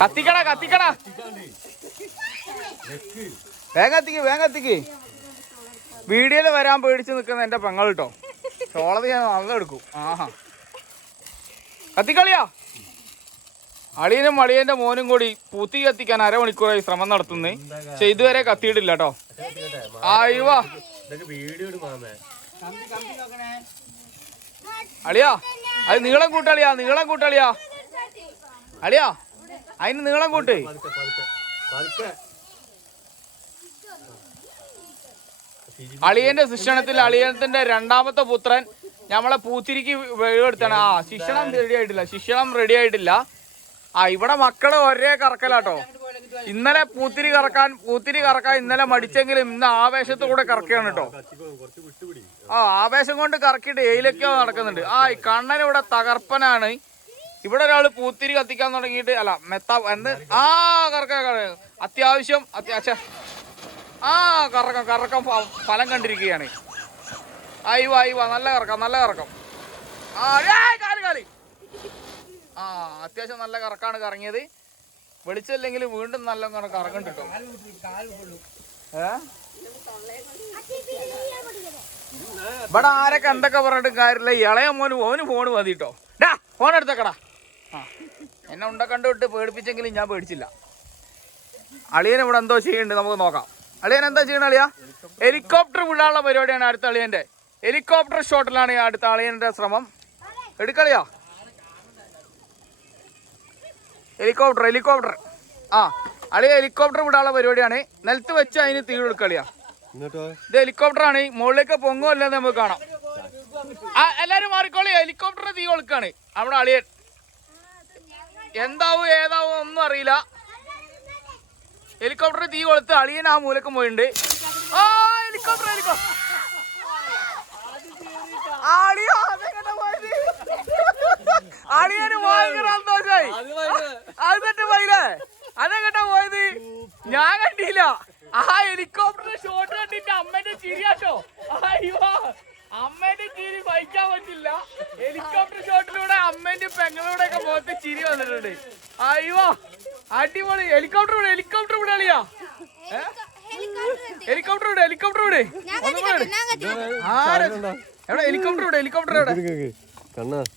കത്തിക്കടാ കത്തിക്കടാ, വേഗം കത്തിക്ക് വേഗം കത്തിക്ക്. വീഡിയോയില് വരാൻ പേടിച്ച് നിൽക്കുന്ന എന്റെ പെങ്ങൾ കേട്ടോ. ചോളത് ഞാൻ നല്ല എടുക്കും. ആഹാ കത്തിക്കളിയാ. അളിയനും അളിയന്റെ മോനും കൂടി പൂത്തി കത്തിക്കാൻ അരമണിക്കൂറായി ശ്രമം നടത്തുന്നേ. പക്ഷെ ഇതുവരെ കത്തിയിട്ടില്ല കേട്ടോ. ആയിവാ അളിയാ, അത് നീളം കൂട്ടളിയാ, നീളം കൂട്ടളിയാ. അളിയാ അതിന് നീളം കൂട്ട്. അളിയന്റെ ശിക്ഷണത്തിൽ അളിയത്തിന്റെ രണ്ടാമത്തെ പുത്രൻ നമ്മളെ പൂത്തിരിക്ക് വെളിവെടുത്താണ്. ശിക്ഷണം റെഡി ആയിട്ടില്ല, ശിക്ഷണം റെഡി ആയിട്ടില്ല. ഇവിടെ മക്കള് ഒരേ കറക്കലാട്ടോ. ഇന്നലെ പൂത്തിരി കറക്കാൻ ഇന്നലെ മടിച്ചെങ്കിലും ഇന്ന് ആവേശത്തോടെ കറക്കുകയാണ് കേട്ടോ. ആവേശം കൊണ്ട് കറക്കിയിട്ട് എയിലൊക്കെയോ നടക്കുന്നുണ്ട്. ഈ കണ്ണൻ ഇവിടെ തകർപ്പനാണ്. ഇവിടെ ഒരാള് പൂത്തിരി കത്തിക്കാൻ തുടങ്ങിയിട്ട് കറക്ക അത്യാവശ്യം കറക്കം ഫലം കണ്ടിരിക്കുകയാണ്. അയ്യോ നല്ല കറക്കം, നല്ല കറക്കം. കാലി അത്യാവശ്യം നല്ല കറക്കാണ് കറങ്ങിയത്. വെളിച്ചല്ലെങ്കിൽ വീണ്ടും നല്ല കറങ്ങുന്നുണ്ട് കേട്ടോ. ഇവിടെ ആരൊക്കെ എന്തൊക്കെ പറഞ്ഞിട്ട് കാര്യമില്ല. ഇളയ ഓന് ഫോണ് മതി കേട്ടോ. ഫോൺ എടുത്തേക്കടാ. എന്നെ ഉണ്ടക്കണ്ട് വിട്ട് പേടിപ്പിച്ചെങ്കിലും ഞാൻ പേടിച്ചില്ല. അളിയൻ ഇവിടെ എന്തോ ചെയ്യുന്നുണ്ട്, നമുക്ക് നോക്കാം. അളിയൻ എന്താ ചെയ്യണ അളിയാ? ഹെലികോപ്റ്റർ വിടാനുള്ള പരിപാടിയാണ് അടുത്ത അളിയന്റെ. ഹെലികോപ്റ്റർ ഷോട്ടിലാണ് അടുത്ത അളിയന്റെ ശ്രമം. എടുക്കളിയാ ഹെലികോപ്റ്റർ. അളിയ ഹെലികോപ്റ്റർ വിടാനുള്ള പരിപാടിയാണ്. നിലത്ത് വെച്ച് അതിന് തീ കൊടുക്കളിയാ. ഇത് ഹെലികോപ്റ്റർ ആണ്. മുകളിലേക്ക് പൊങ്ങോ അല്ലെന്ന് നമുക്ക് കാണാം. എല്ലാരും മാറിക്കോളി. ഹെലികോപ്റ്ററിന് തീ കൊടുക്കാണ് അവിടെ അളിയൻ. എന്താവും ഏതാവും ഒന്നും അറിയില്ല. ഹെലികോപ്റ്റർ തീ കൊളുത്ത് അളിയൻ ആ മൂലക്കും പോയിട്ടുണ്ട്. ഹെലികോപ്റ്റർ അളിയന് ഭയങ്കര സന്തോഷായി. അത് പോയില്ലേ? അതെങ്ങട്ടാ പോയത്? ഞാൻ കണ്ടില്ല. ഹെലികോപ്റ്റർ ഷോട്ട് കണ്ടിട്ട് അമ്മേന്റെ ചിരിയാട്ടോ. അമ്മേന്റെ ചിരി വഹിക്കാൻ പറ്റില്ല. ഹെലികോപ്റ്റർ ഷോട്ടിലൂടെ അമ്മേന്റെ പെങ്ങളുടെ ഒക്കെ മുഖത്ത് ചിരി വന്നിട്ടുണ്ട്. അയ്യോ അടിപൊളി. ഹെലികോപ്റ്റർ വിട്, ഹെലികോപ്റ്റർ വിടാളിയാ. ഹെലികോപ്റ്റർ വിട്, ഹെലികോപ്റ്റർ വിട്. എവിടെ ഹെലികോപ്റ്റർ വിട്, ഹെലികോപ്റ്റർ എവിടെ?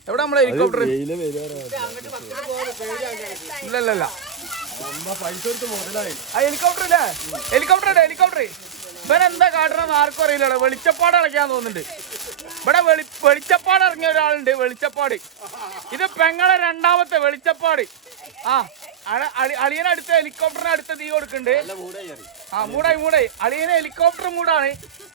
എവിടെ നമ്മളെ ഹെലികോപ്റ്റർ? ഇല്ലല്ല ഹെലികോപ്റ്റർ ഇല്ലേ? ഹെലികോപ്റ്റർ ഇട്, ഹെലികോപ്റ്റർ. ഇവൻ എന്താ കാട്ടണമെന്ന് ആർക്കും അറിയില്ല. വെളിച്ചപ്പാട് ഇളക്കാൻ തോന്നുന്നുണ്ട്. ഇവിടെ വെളിച്ചപ്പാട് ഇറങ്ങിയ ഒരാളുണ്ട്. വെളിച്ചപ്പാട്. ഇത് പെങ്ങളെ രണ്ടാമത്തെ വെളിച്ചപ്പാട്. അളിയനടുത്ത ഹെലികോപ്റ്ററിന് അടുത്ത തീ കൊടുക്കുന്നുണ്ട്. മൂടായി. അളിയന് ഹെലികോപ്റ്റർ മൂടാണ്.